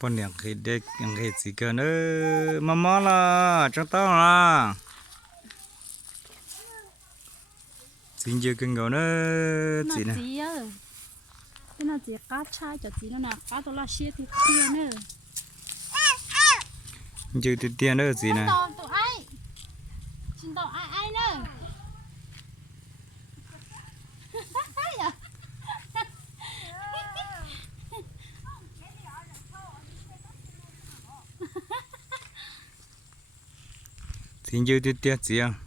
ปนอย่างคือเด็กอย่างคือสิเกินมาละจังต้องละสิเยอะกันก่อนสินะcái nào chỉ cá chai cho chị nó nè cá to là xia thì kia nữa เยอะติดเตียนสินะ tụi ai xin tụi ai nữaสิเยอะติดเตียนสิอ่ะ